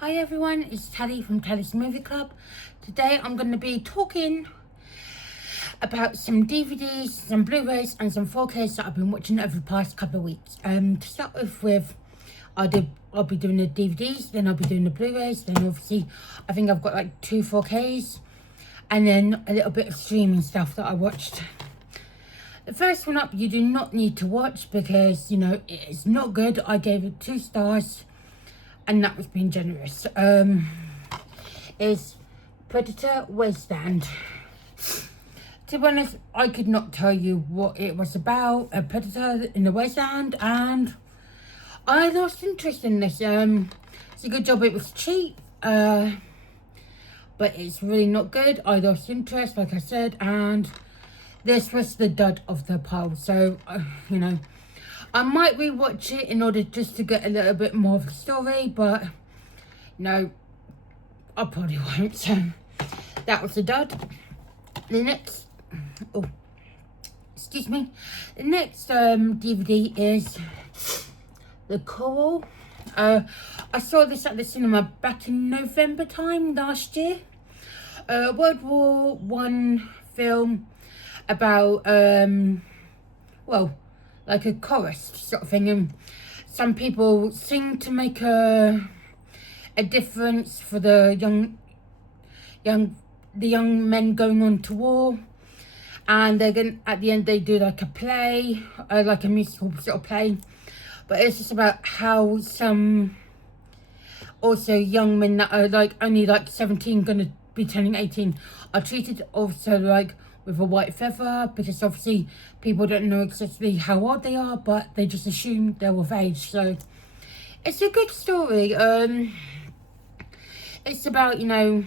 Hi everyone, it's Tally from Tally's Movie Club. Today I'm going to be talking about some DVDs, some Blu-rays and some 4Ks that I've been watching over the past couple of weeks. To start off with, I'll be doing the DVDs, then I'll be doing the Blu-rays, then obviously I think I've got like 2 4Ks and then a little bit of streaming stuff that I watched. The first one up you do not need to watch because, you know, it is not good. I gave it 2 stars. And that was being generous. Is Predator Wasteland. To be honest, I could not tell you what it was about. A predator in the wasteland, and I lost interest in this. It's a good job it was cheap, but it's really not good. I lost interest, like I said, and this was the dud of the pile. So, you know, I might rewatch it in order just to get a little bit more of the story, but no, I probably won't. So that was a dud. The next, the next DVD is The Coral. I saw this at the cinema back in November time last year. World War One film about well, like a chorus sort of thing, and some people sing to make a difference for the young men going on to war, and they're going at the end they do like a play, like a musical sort of play, but it's just about how some also young men that are like only like 17 gonna be turning 18 are treated also like with a white feather, because obviously people don't know exactly how old they are, but they just assume they're of age. So it's a good story. It's about, you know,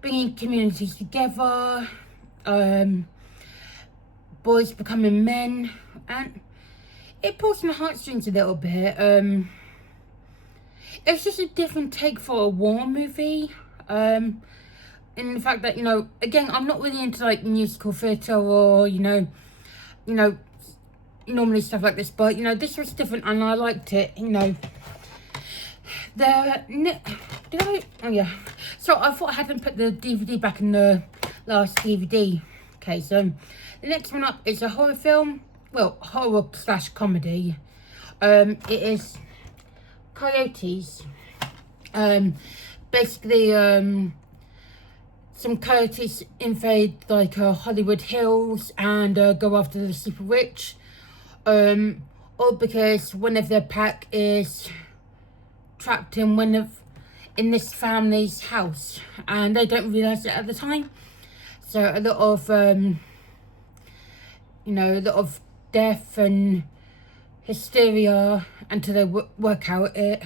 bringing communities together, boys becoming men, and it pulls my heartstrings a little bit. It's just a different take for a war movie. In the fact that, you know, again, I'm not really into like musical theatre or, you know, normally stuff like this, but, you know, this was different and I liked it, you know. Oh yeah. So I thought I hadn't put the DVD back in the last DVD. Okay, so the next one up is a horror film. Well, horror / comedy. It is Coyotes. Basically, some coyotes invade like Hollywood Hills and go after the super rich, all because one of their pack is trapped in this family's house, and they don't realize it at the time. So a lot of you know, a lot of death and hysteria until they work out it.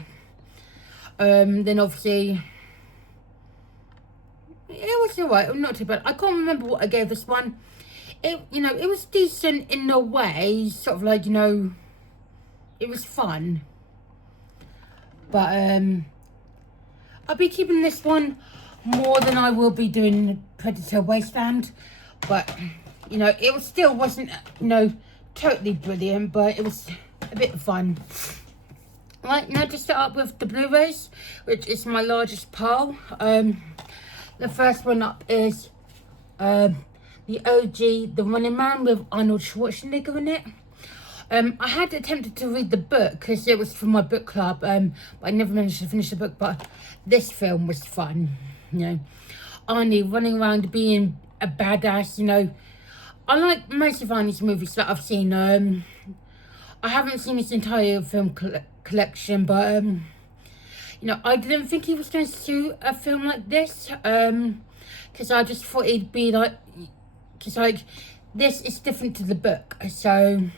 Then obviously it was alright, not too bad. I can't remember what I gave this one. It was decent in a way, sort of like, you know, it was fun. But I'll be keeping this one more than I will be doing Predator Wasteland. But, you know, it still wasn't, you know, totally brilliant, but it was a bit of fun. Right, now to start up with the Blu-rays, which is my largest pile. The first one up is the OG, The Running Man, with Arnold Schwarzenegger in it. I had attempted to read the book because it was for my book club, but I never managed to finish the book. But this film was fun, you know. Arnie running around being a badass, you know. I like most of Arnie's movies that I've seen. I haven't seen his entire film collection, but you know, I didn't think he was going to suit a film like this, because I just thought he'd be like, because like, this is different to the book, so,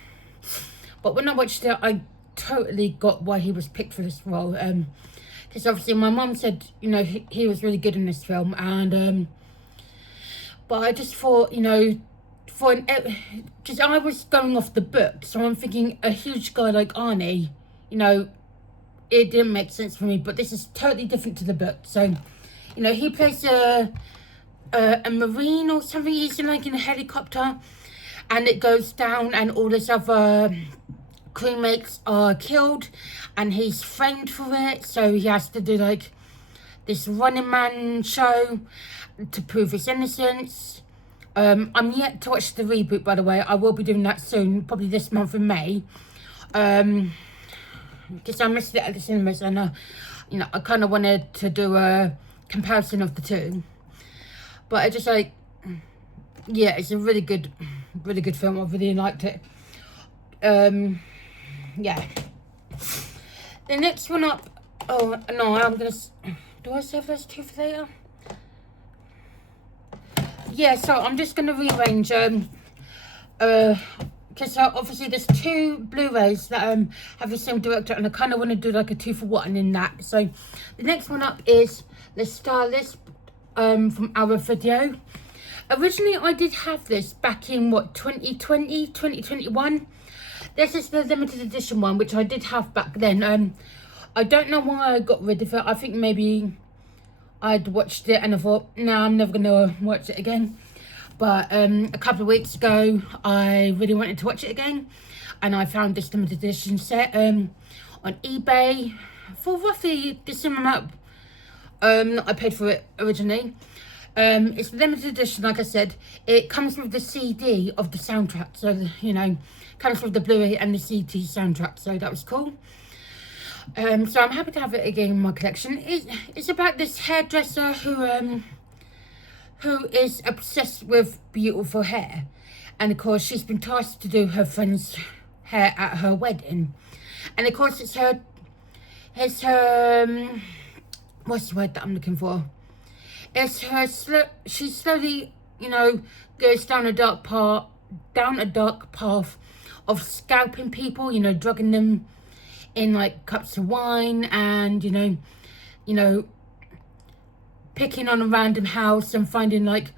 but when I watched it, I totally got why he was picked for this role, because obviously my mum said, you know, he was really good in this film, and, but I just thought, you know, because I was going off the book, so I'm thinking a huge guy like Arnie, you know, it didn't make sense for me, but this is totally different to the book. So, you know, he plays a marine or something. He's like in a helicopter, and it goes down, and all his other crewmates are killed, and he's framed for it. So he has to do like this Running Man show to prove his innocence. I'm yet to watch the reboot, by the way. I will be doing that soon, probably this month in May. Because I missed it at the cinemas, and you know, I kind of wanted to do a comparison of the two. But I just like, yeah, it's a really good film. I really liked it. Yeah. The next one up. Oh no, I'm gonna. Do I save those two for later? Yeah, so I'm just gonna rearrange. Because obviously there's two Blu-rays that have the same director, and I kind of want to do like a 2-for-1 in that. So the next one up is The Star List from Our Video. Originally I did have this back in 2020, 2021. This is the limited edition one, which I did have back then. I don't know why I got rid of it. I think maybe I'd watched it and I thought, no, I'm never gonna watch it again. But a couple of weeks ago, I really wanted to watch it again, and I found this limited edition set on eBay for roughly the same amount that I paid for it originally. It's limited edition, like I said. It comes with the CD of the soundtrack, so you know, comes with the Blu-ray and the CD soundtrack. So that was cool. So I'm happy to have it again in my collection. It's about this hairdresser who is obsessed with beautiful hair, and of course she's been tasked to do her friend's hair at her wedding, and of course it's her what's the word that I'm looking for? It's her she slowly, you know, goes down a dark path of scalping people, you know, drugging them in like cups of wine, and you know, picking on a random house and finding like,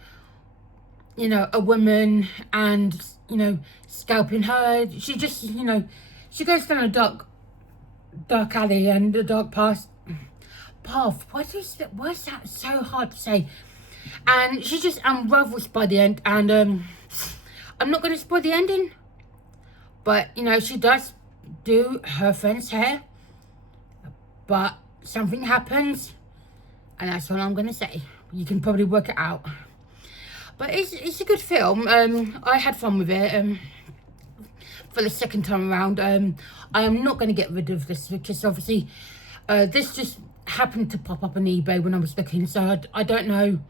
you know, a woman and, you know, scalping her. She just, you know, she goes down a dark alley and a dark path. Why is that so hard to say? And she just unravels by the end, and I'm not going to spoil the ending, but you know, she does do her friend's hair, but something happens, and that's all I'm going to say. You can probably work it out. But it's a good film. I had fun with it. For the second time around. I am not going to get rid of this, because obviously this just happened to pop up on eBay when I was looking. So I don't know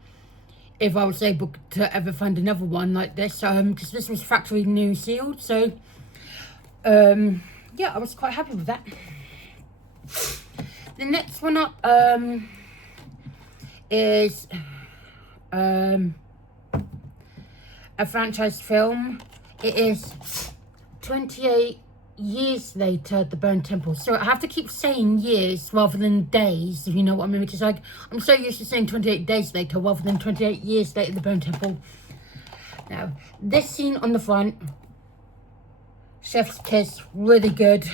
if I was able to ever find another one like this. Because this was factory new sealed. So yeah, I was quite happy with that. The next one up is a franchise film. It is 28 years later, The Bone Temple. So I have to keep saying years rather than days, if you know what I mean, because like I'm so used to saying 28 days later rather than 28 years later, The Bone Temple. Now, this scene on the front, chef's kiss, really good.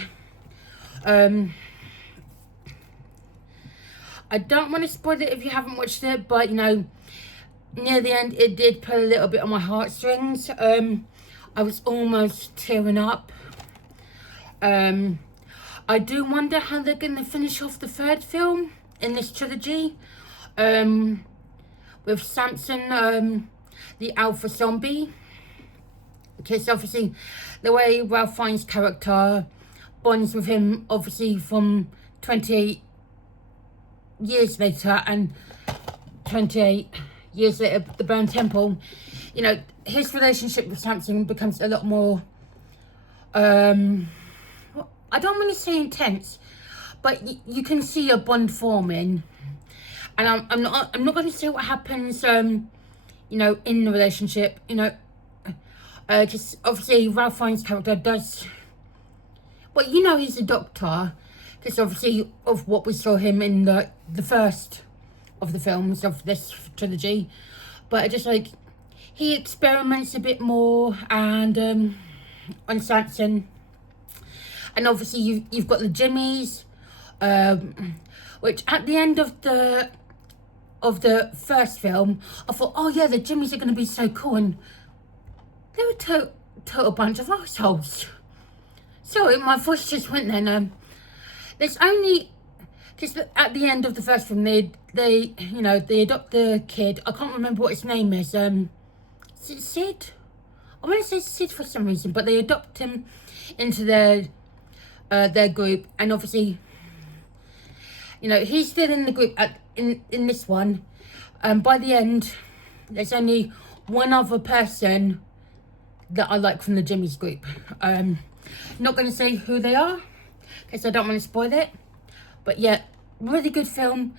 I don't want to spoil it if you haven't watched it, but you know, near the end it did pull a little bit on my heartstrings. I was almost tearing up. I do wonder how they're going to finish off the third film in this trilogy, with Samson, the alpha zombie, because obviously the way Ralph Fiennes' character bonds with him, obviously from 28 years later and 28 years later, The Bone Temple, you know, his relationship with Samson becomes a lot more, I don't want to say intense, but you can see a bond forming. And I'm not going to say what happens, you know, in the relationship, you know, because obviously Ralph Fiennes' character does, well, you know, he's a doctor, because obviously of what we saw him in the first of the films of this trilogy. But I just like, he experiments a bit more, and on Samson. And obviously you've got the Jimmies, which at the end of the first film, I thought, oh yeah, the Jimmies are going to be so cool, and they were total bunch of assholes. Sorry, my voice just went then. There's only because at the end of the first film, they adopt the kid. I can't remember what his name is. Is it Sid? I want to say Sid for some reason, but they adopt him into their group, and obviously, he's still in the group in this one. By the end, there's only one other person that I like from the Jimmy's group. Not going to say who they are, because I don't want to spoil it. But yeah, really good film.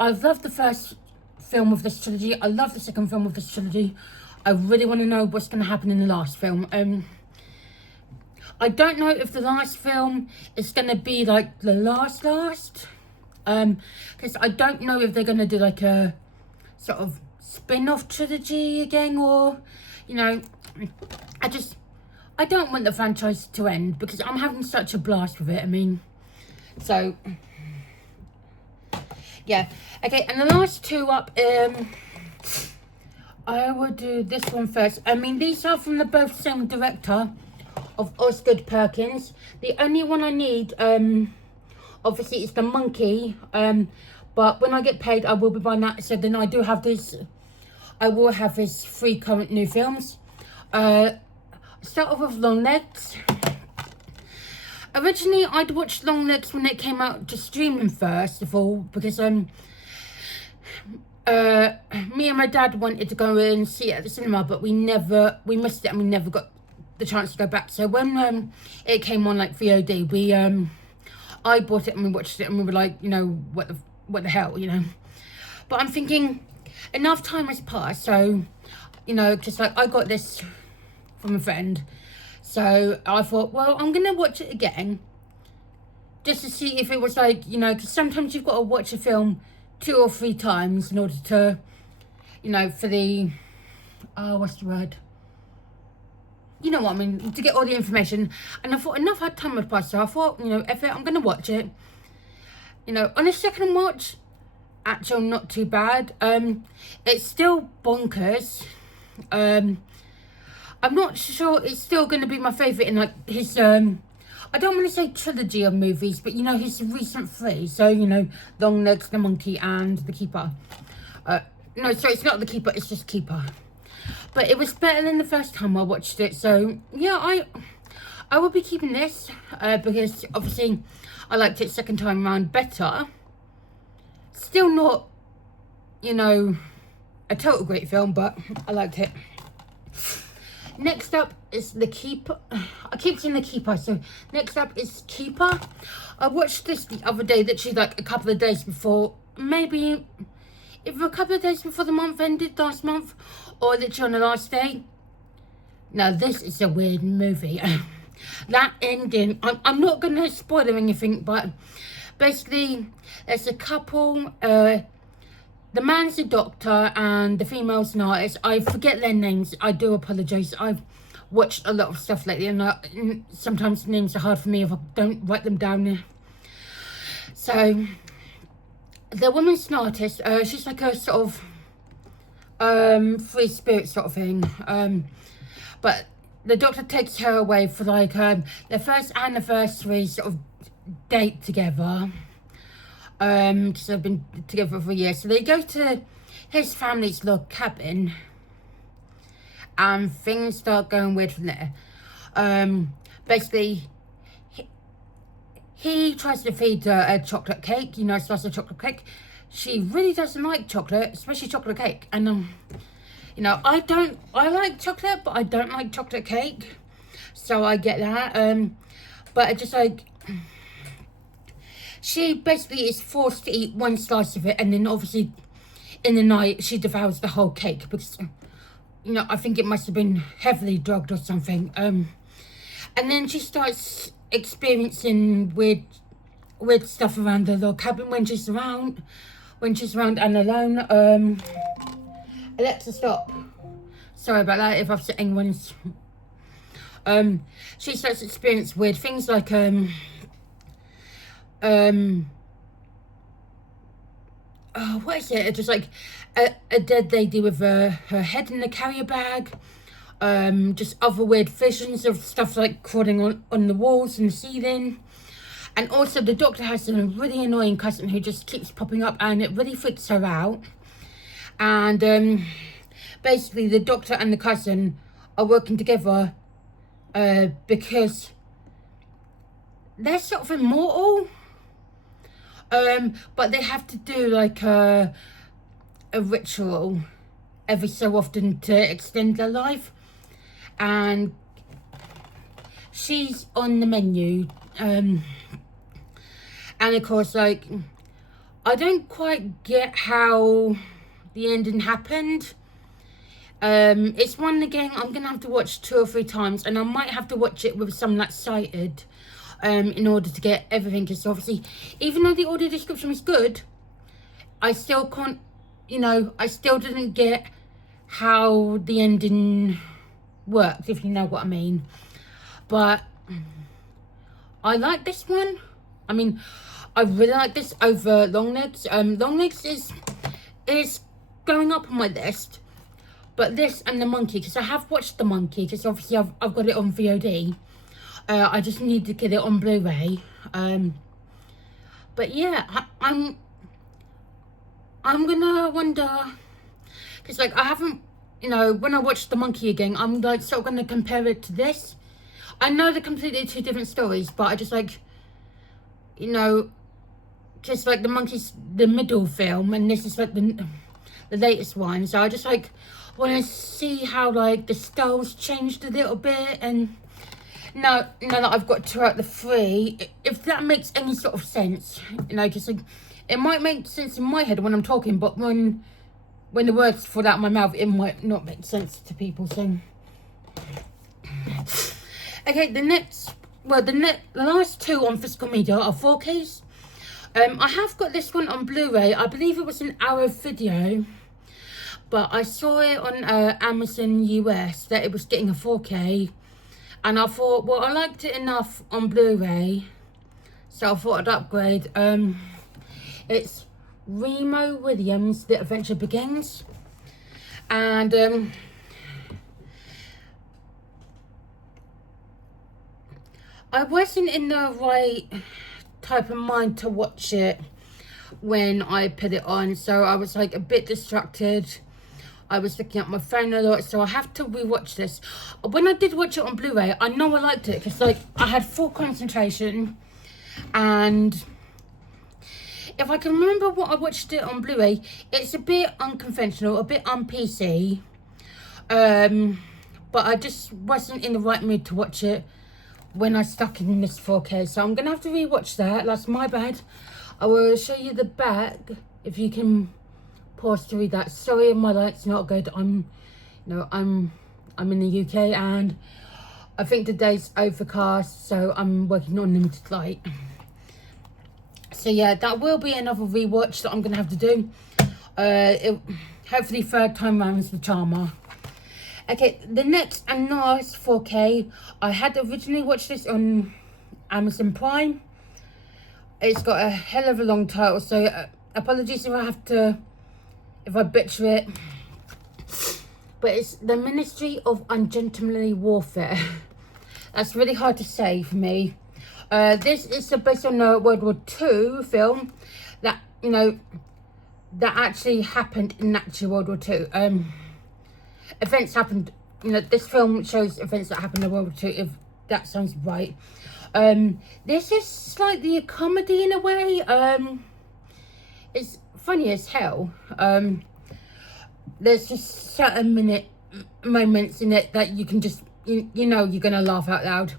I love the first film of this trilogy. I love the second film of this trilogy. I really want to know what's going to happen in the last film. I don't know if the last film is going to be like the last. Because I don't know if they're going to do like a sort of spin-off trilogy again, or, I don't want the franchise to end, because I'm having such a blast with it. I mean, so, yeah. Okay, and the last two up, I will do this one first. I mean, these are from the both same director of Osgood Perkins. The only one I need, obviously, is the Monkey. But when I get paid, I will be buying that. So then I do have this. I will have his 3 current new films. Start off with Long Legs. Originally, I'd watched Long Legs when it came out to streaming first of all, because me and my dad wanted to go and see it at the cinema, but we missed it, and we never got the chance to go back. So when it came on like VOD, I bought it and we watched it, and we were like, what the hell, But I'm thinking, enough time has passed, so, because like I got this from a friend, so I thought, well, I'm gonna watch it again, just to see if it was like, because sometimes you've got to watch a film 2 or 3 times in order to, for the, what's the word? You know what I mean, to get all the information. And I thought enough had time had passed, so I thought, if I'm gonna watch it. On a second watch, actually not too bad. It's still bonkers. I'm not sure it's still going to be my favourite in like his, I don't want to say trilogy of movies, but his recent 3. So, Long Legs, The Monkey, and The Keeper. No, sorry, it's not The Keeper, it's just Keeper. But it was better than the first time I watched it. So, yeah, I will be keeping this, because obviously I liked it second time around better. Still not, a total great film, but I liked it. Next up is The Keeper. I keep saying The Keeper, so next up is Keeper. I watched this the other day, literally like a couple of days before, maybe either a couple of days before the month ended last month, or literally on the last day. Now, this is a weird movie. That ending, I'm not going to spoil anything, but basically, there's a couple, the man's a doctor and the female's an artist. I forget their names, I do apologise. I've watched a lot of stuff lately, and sometimes names are hard for me if I don't write them down. So, the woman's an artist, she's like a sort of free spirit sort of thing, but the doctor takes her away for like their first anniversary sort of date together, because they've been together for a year. So they go to his family's log cabin, and things start going weird from there. Basically, he tries to feed her a chocolate cake, a slice of chocolate cake. She really doesn't like chocolate, especially chocolate cake. And I like chocolate, but I don't like chocolate cake. So I get that. But it's just like, she basically is forced to eat one slice of it, and then obviously in the night she devours the whole cake, because I think it must have been heavily drugged or something. And then she starts experiencing weird stuff around the log cabin when she's around and alone. Alexa, stop. Sorry about that if I've set anyone's. She starts to experience weird things like what is it? It's just like a dead lady with her head in a carrier bag. Just other weird visions of stuff like crawling on the walls and the ceiling. And also the doctor has a really annoying cousin who just keeps popping up, and it really freaks her out. And basically the doctor and the cousin are working together because they're sort of immortal. But they have to do like a ritual every so often to extend their life. And she's on the menu. And of course, like, I don't quite get how the ending happened. It's one again I'm gonna have to watch 2 or 3 times, and I might have to watch it with someone that's sighted in order to get everything, because obviously, even though the audio description was good, I still can't, you know, I still didn't get how the ending worked, if you know what I mean. But I like this one. I mean, I really like this over Long Legs. Long Legs is going up on my list, but this and The Monkey, because I have watched The Monkey, because obviously I've got it on VOD. I just need to get it on Blu-ray. But yeah, I'm gonna wonder, because like I haven't, you know, when I watch The Monkey again, I'm like sort of gonna compare it to this. I know they're completely 2 different stories, but I just like, you know, just like The Monkey's the middle film, and this is like the latest one. So I just like want to see how like the styles changed a little bit. And now that I've got 2 out of the 3, if that makes any sort of sense, you know, just like it might make sense in my head when I'm talking, but when the words fall out of my mouth, it might not make sense to people. So okay, the last 2 on physical media are 4Ks. I have got this one on Blu-ray. I believe it was an hour video, but I saw it on Amazon US that it was getting a 4K, and I thought, well, I liked it enough on Blu-ray, so I thought I'd upgrade. It's Remo Williams' The Adventure Begins, and I wasn't in the right type of mind to watch it when I put it on, so I was like a bit distracted. I was looking at my phone a lot, so I have to rewatch this. When I did watch it on Blu-ray, I know I liked it because like I had full concentration, and if I can remember what I watched it on Blu-ray, it's a bit unconventional, a bit un-PC, but I just wasn't in the right mood to watch it when I stuck in this 4K, so I'm gonna have to rewatch that. That's my bad. I will show you the back if you can pause to read that. Sorry, my light's not good. I'm in the UK, and I think today's overcast, so I'm working on limited light. So yeah, that will be another rewatch that I'm gonna have to do. Hopefully 3rd time round is the charmer. Okay, the next and last 4K, I had originally watched this on Amazon Prime. It's got a hell of a long title, so apologies if I butcher it. But it's The Ministry of Ungentlemanly Warfare. That's really hard to say for me. This is based on a World War II film that, you know, that actually happened in actual World War II. Events happened, you know, this film shows events that happened in World War II, if that sounds right. This is slightly a comedy in a way. It's funny as hell. There's just certain moments in it that you can just, you know, you're gonna laugh out loud.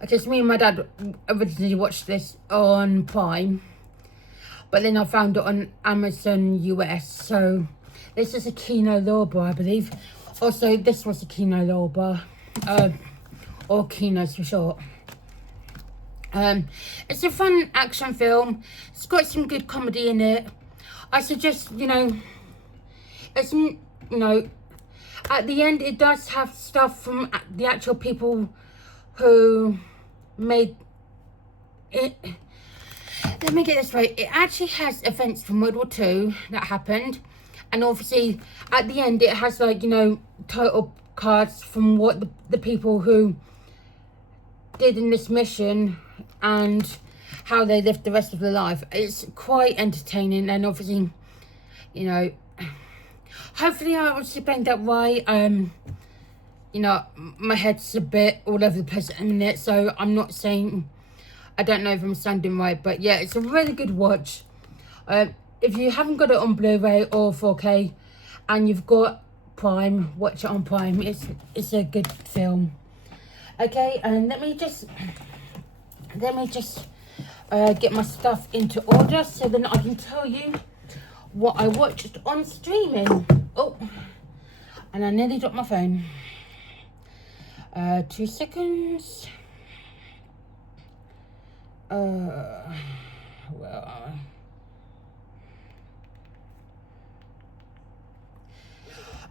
Because me and my dad originally watched this on Prime, but then I found it on Amazon US. So this is a Kino Lorber, I believe. Also, this was a Kino Lorber, or Kinos for short. It's a fun action film. It's got some good comedy in it. I suggest, you know, it's, you know, at the end it does have stuff from the actual people who made it. Let me get this right. It actually has events from World War II that happened, and obviously at the end it has, like, you know, title cards from what the people who did in this mission and how they live the rest of their life. It's quite entertaining, and obviously, you know, hopefully I was explained that right. You know, my head's a bit all over the place at a minute, so I'm not saying, I don't know if I'm sounding right, but yeah, it's a really good watch. If you haven't got it on Blu-ray or 4K and you've got Prime, watch it on Prime. It's a good film. Okay, and let me just get my stuff into order so then I can tell you what I watched on streaming. Oh, and I nearly dropped my phone. 2 seconds. Where are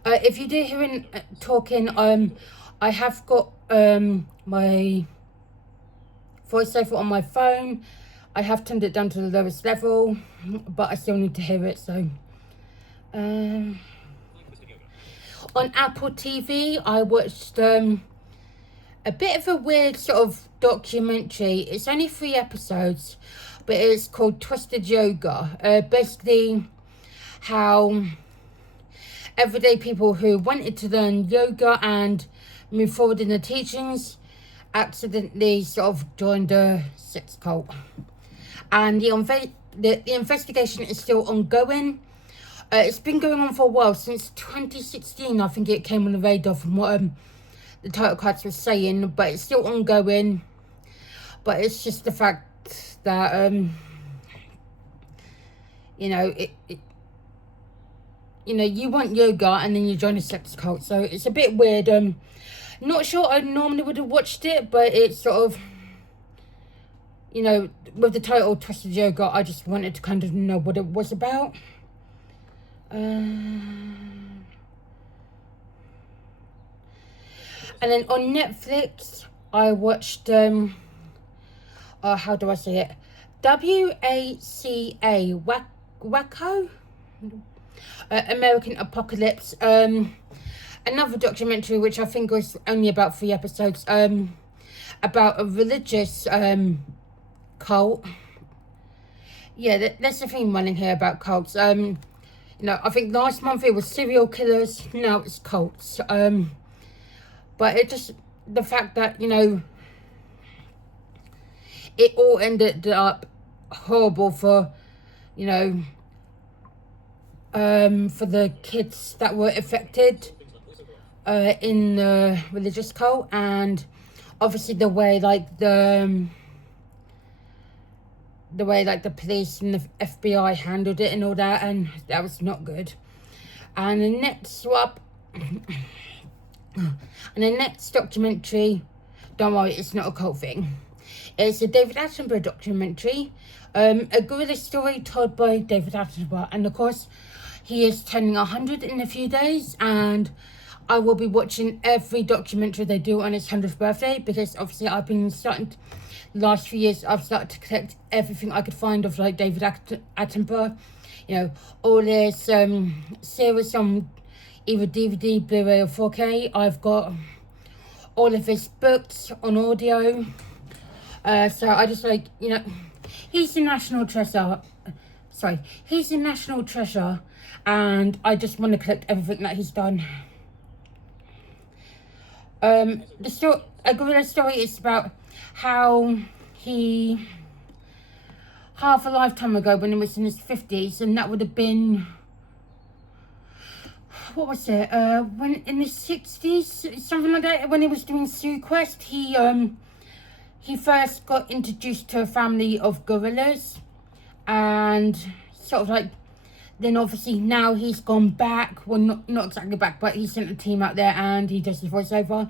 I? If you do hear talking, I have got my voiceover on my phone. I have turned it down to the lowest level, but I still need to hear it. So, on Apple TV, I watched a bit of a weird sort of documentary. It's only 3 episodes, but it's called Twisted Yoga. Basically, how everyday people who wanted to learn yoga and move forward in the teachings accidentally sort of joined a sex cult. And the investigation is still ongoing. It's been going on for a while, since 2016. I think it came on the radar from what the title cards were saying, but it's still ongoing. But it's just the fact that you know, you know, you want yoga and then you join a sex cult, so it's a bit weird. Not sure I normally would have watched it, but it's sort of, you know, with the title Twisted Yoga, I just wanted to kind of know what it was about. And then on Netflix, I watched how do I say it? WACA, Waco? American Apocalypse. Another documentary which I think was only about 3 episodes, about a religious cult. Yeah, that's the thing running here about cults. You know, I think last month it was serial killers, now it's cults. But it just, the fact that, you know, it all ended up horrible for, you know, for the kids that were affected in the religious cult, and obviously the way like the police and the FBI handled it and all that, and that was not good. And the next documentary, don't worry, it's not a cult thing. It's a David Attenborough documentary, a guerrilla story told by David Attenborough, and of course he is turning 100 in a few days, and I will be watching every documentary they do on his 100th birthday, because obviously I've been starting, the last few years, I've started to collect everything I could find of like David Attenborough. You know, all this series on either DVD, Blu-ray or 4K. I've got all of his books on audio. So I just like, you know, he's a national treasure. Sorry, he's a national treasure, and I just want to collect everything that he's done. A guerrilla story is about how he, half a lifetime ago, when he was in his 50s, and that would have been, what was it, when in his 60s, something like that, when he was doing Sioux Quest, he first got introduced to a family of gorillas, and sort of like, then obviously now he's gone back, well not exactly back, but he sent a team out there and he does the voiceover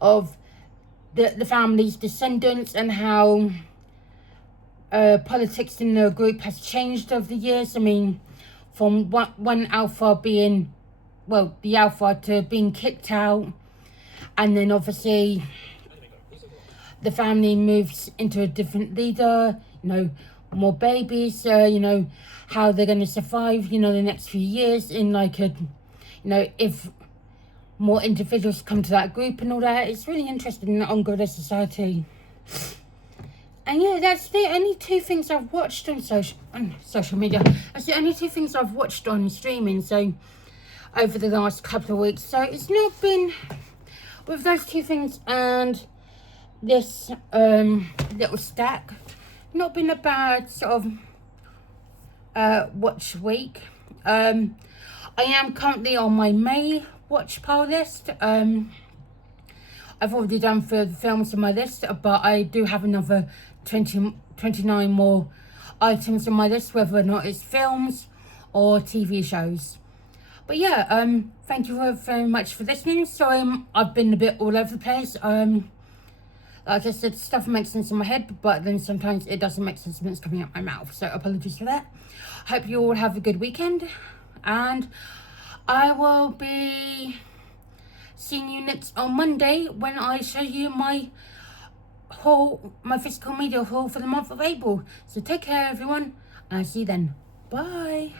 of the family's descendants, and how politics in the group has changed over the years. I mean, from one alpha being, well, the alpha, to being kicked out, and then obviously the family moves into a different leader, you know, more babies, you know, how they're going to survive, you know, the next few years in like a, you know, if more individuals come to that group and all that. It's really interesting on Gorilla Society. And yeah, that's the only two things I've watched on social media. That's the only two things I've watched on streaming, so over the last couple of weeks. So it's not been, with those two things and this little stack, not been a bad sort of watch week. I am currently on my May watch pile list. I've already done 3 films on my list, but I do have another 29 more items on my list, whether or not it's films or TV shows. But yeah, thank you very much for listening. Sorry, I've been a bit all over the place. Like I said, stuff makes sense in my head, but then sometimes it doesn't make sense when it's coming out my mouth. So apologies for that. Hope you all have a good weekend, and I will be seeing you next on Monday when I show you my haul, my physical media haul for the month of April. So take care, everyone, and I'll see you then. Bye.